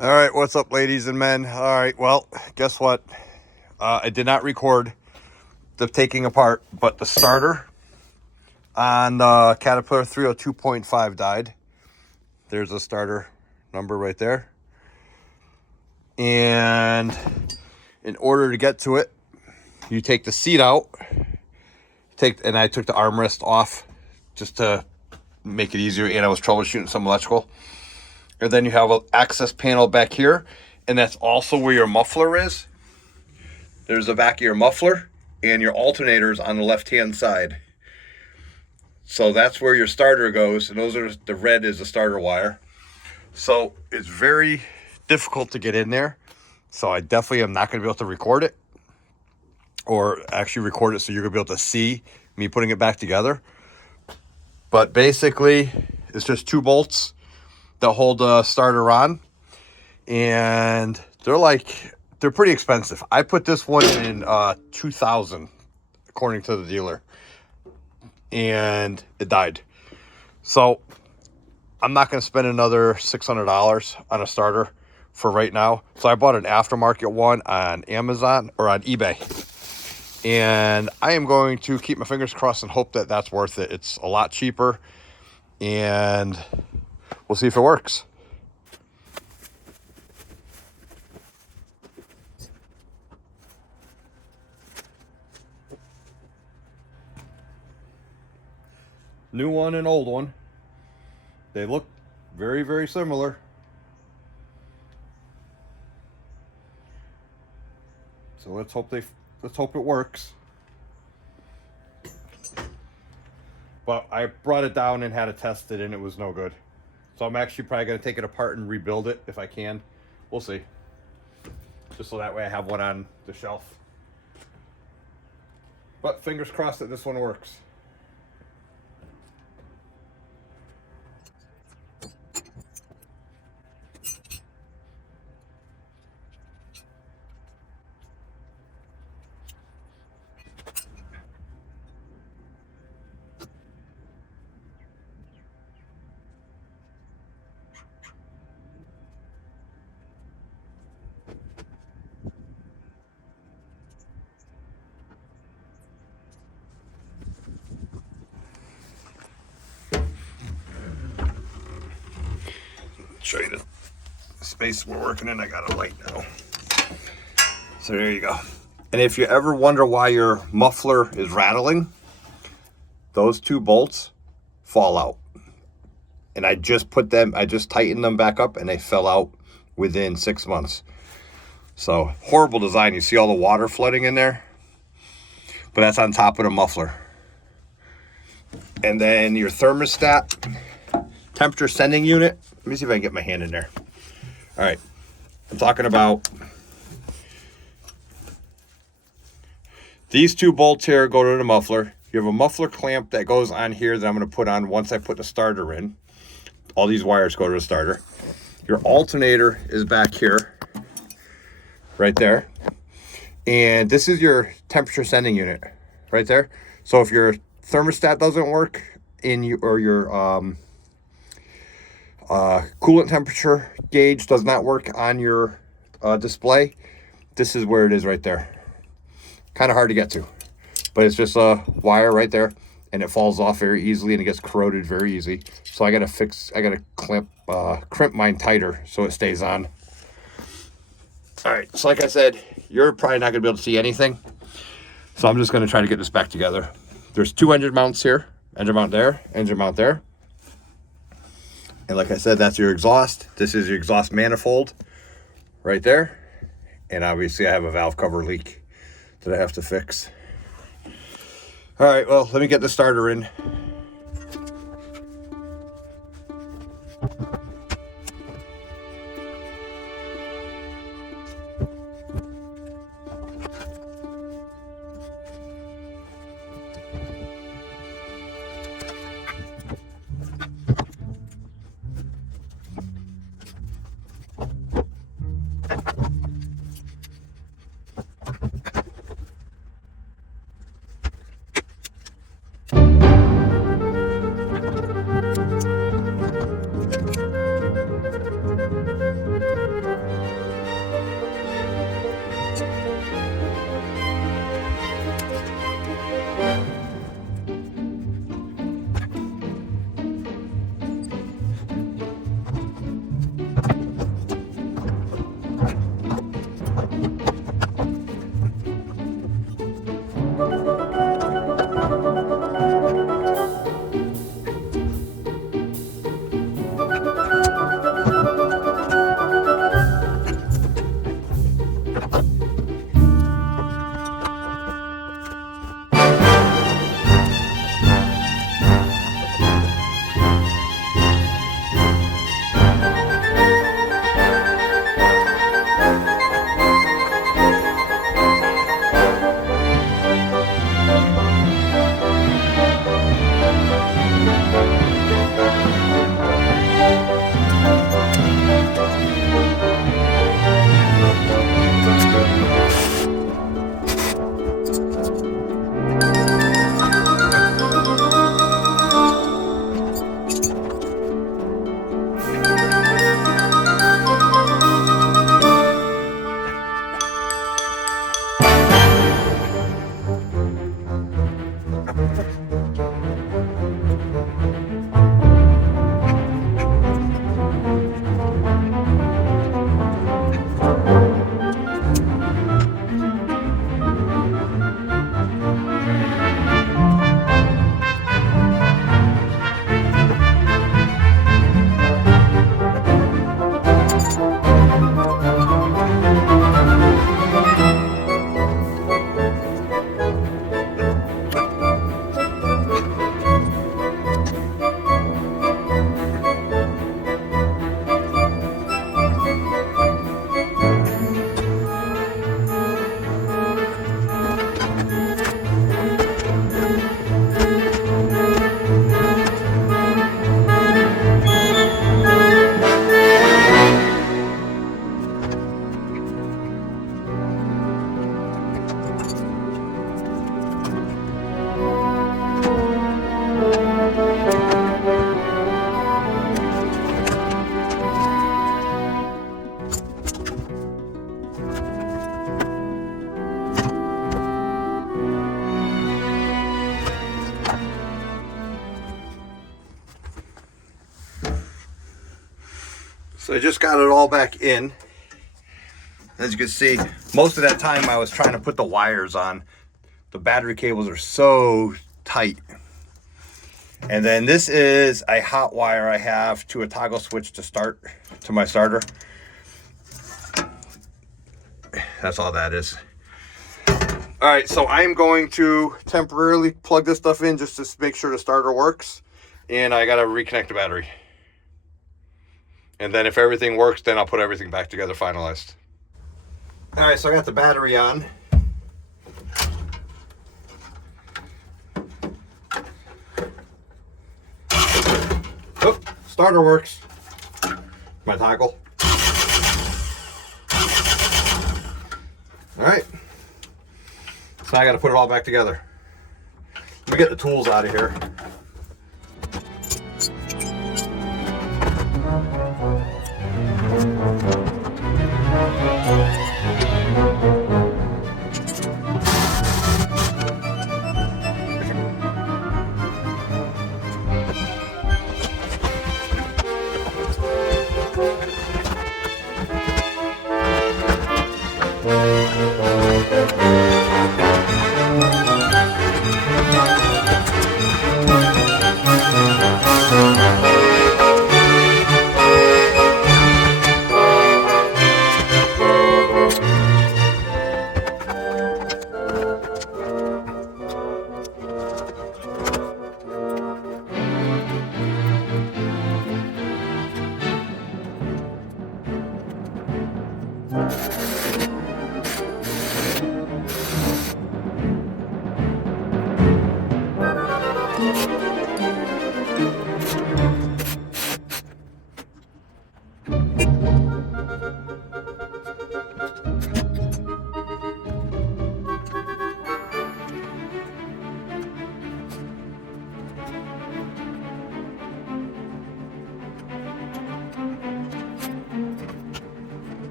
All right, what's up, ladies and men? All right, well, guess what? I did not record the taking apart, but the starter on the Caterpillar 302.5 died. There's a starter number right there. And in order to get to it, you take the seat out. And I took the armrest off just to make it easier, and I was troubleshooting some electrical. And then you have an access panel back here, and that's also where your muffler is. There's the back of your muffler and your alternators on the left-hand side. So that's where your starter goes, and those are the red is the starter wire. So it's very difficult to get in there. So I definitely am not going to be able to record it, or actually record it so you're going to be able to see me putting it back together. But basically, it's just 2 bolts that hold the starter on, and they're pretty expensive. I put this one in $2,000 according to the dealer, and it died. So I'm not going to spend another $600 on a starter for right now. So I bought an aftermarket one on Amazon or on eBay, and I am going to keep my fingers crossed and hope that that's worth it. It's a lot cheaper, and we'll see if it works. New one and old one. They look very, very similar. So let's hope it works. But I brought it down and had it tested, and it was no good. So I'm actually probably going to take it apart and rebuild it if I can. We'll see. Just so that way I have one on the shelf. But fingers crossed that this one works. Show you the space we're working in. I got a light now. So there you go. And if you ever wonder why your muffler is rattling, those 2 bolts fall out. And I just tightened them back up, and they fell out within 6 months. So horrible design. You see all the water flooding in there, but that's on top of the muffler. And then your thermostat, temperature sending unit. Let me see if I can get my hand in there. All right, I'm talking about these 2 bolts here go to the muffler. You have a muffler clamp that goes on here that I'm going to put on once I put the starter in. All these wires go to the starter. Your alternator is back here, right there. And this is your temperature sending unit right there. So if your thermostat doesn't work or your coolant temperature gauge does not work on your display, this is where it is right there. Kind of hard to get to, but it's just a wire right there, and it falls off very easily, and it gets corroded very easy. So I gotta crimp mine tighter so it stays on. All right, so like I said, you're probably not gonna be able to see anything, so I'm just gonna try to get this back together. There's 2 engine mounts here, engine mount there, engine mount there. And like I said, that's your exhaust. This is your exhaust manifold right there. And obviously I have a valve cover leak that I have to fix. All right, well, let me get the starter in. So I just got it all back in. As you can see, most of that time I was trying to put the wires on. The battery cables are so tight. And then this is a hot wire I have to a toggle switch to start to my starter. That's all that is. All right, so I'm going to temporarily plug this stuff in just to make sure the starter works. And I got to reconnect the battery. And then if everything works, then I'll put everything back together finalized. All right, so I got the battery on. Oh, starter works. My toggle. All right. So I got to put it all back together. Let me get the tools out of here.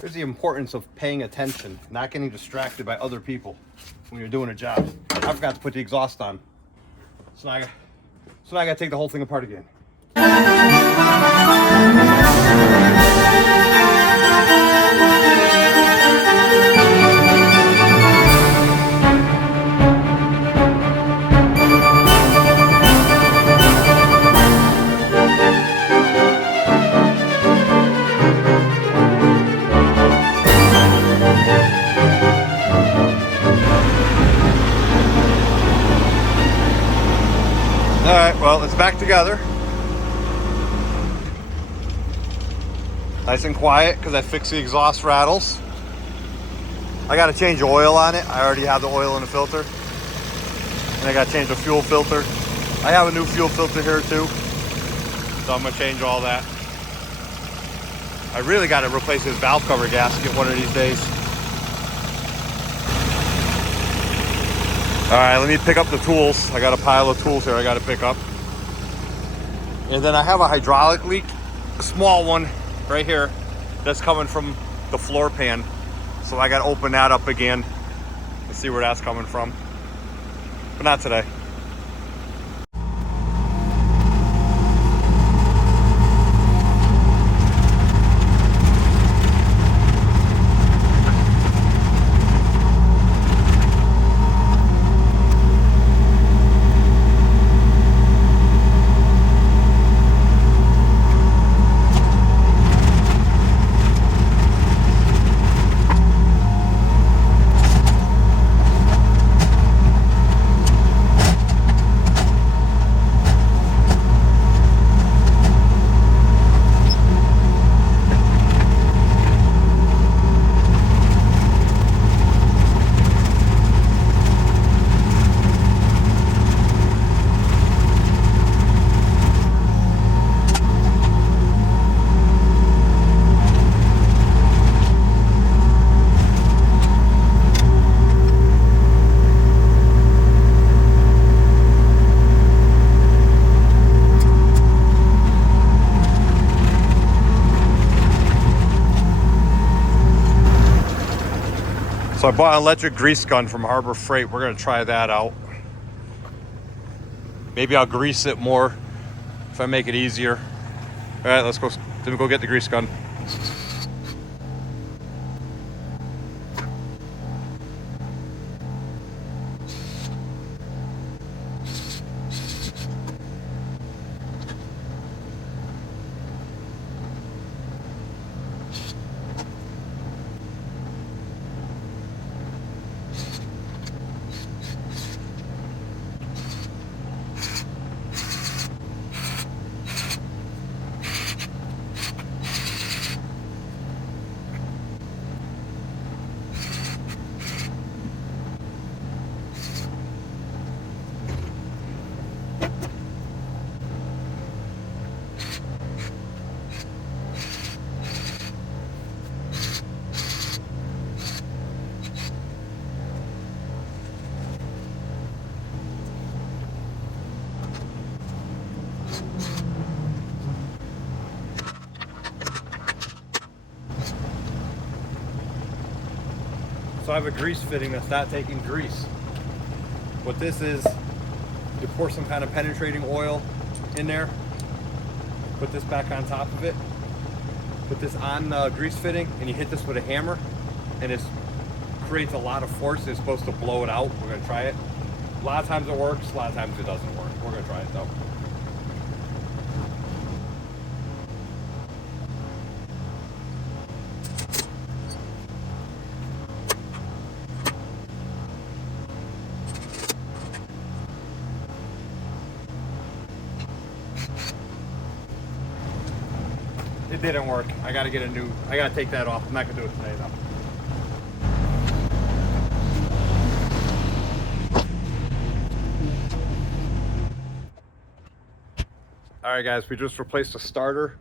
There's the importance of paying attention, not getting distracted by other people when you're doing a job. I forgot to put the exhaust on. So now I got to take the whole thing apart again. All right, well, it's back together. Nice and quiet because I fixed the exhaust rattles. I got to change the oil on it. I already have the oil in the filter. And I got to change the fuel filter. I have a new fuel filter here too. So I'm going to change all that. I really got to replace this valve cover gasket one of these days. All right, let me pick up the tools. I got a pile of tools here I got to pick up. And then I have a hydraulic leak, a small one right here that's coming from the floor pan. So I got to open that up again and see where that's coming from. But not today. So I bought an electric grease gun from Harbor Freight. We're gonna try that out. Maybe I'll grease it more if I make it easier. All right, let's go. Then we go get the grease gun. So I have a grease fitting that's not taking grease. What this is, you pour some kind of penetrating oil in there, put this back on top of it, put this on the grease fitting, and you hit this with a hammer, and it creates a lot of force. It's supposed to blow it out. We're gonna try it. A lot of times it works, a lot of times it doesn't work. We're gonna try it though. It didn't work. I gotta take that off. I'm not gonna do it today though. All right guys, we just replaced the starter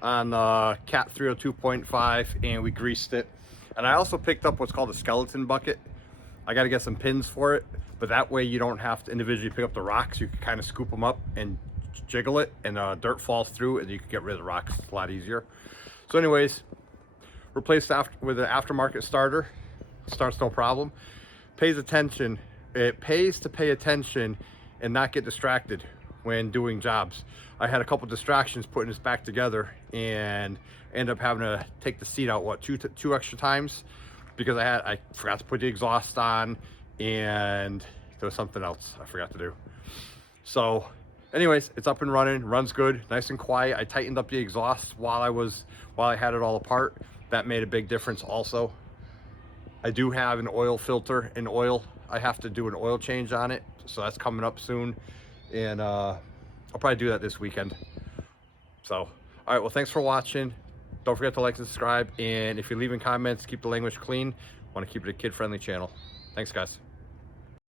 on the Cat 302.5 and we greased it. And I also picked up what's called a skeleton bucket. I gotta get some pins for it, but that way you don't have to individually pick up the rocks. You can kind of scoop them up and jiggle it, and dirt falls through and you can get rid of the rocks a lot easier. So anyways, replaced with an aftermarket starter. Starts no problem. It pays to pay attention and not get distracted when doing jobs. I had a couple distractions putting this back together and ended up having to take the seat out two extra times because I forgot to put the exhaust on, and there was something else I forgot to do. So anyways, it's up and running, runs good, nice and quiet. I tightened up the exhaust while I had it all apart. That made a big difference also. I do have an oil filter and oil. I have to do an oil change on it, so that's coming up soon. And I'll probably do that this weekend. So, all right, well, thanks for watching. Don't forget to like and subscribe. And if you're leaving comments, keep the language clean. I want to keep it a kid-friendly channel. Thanks, guys.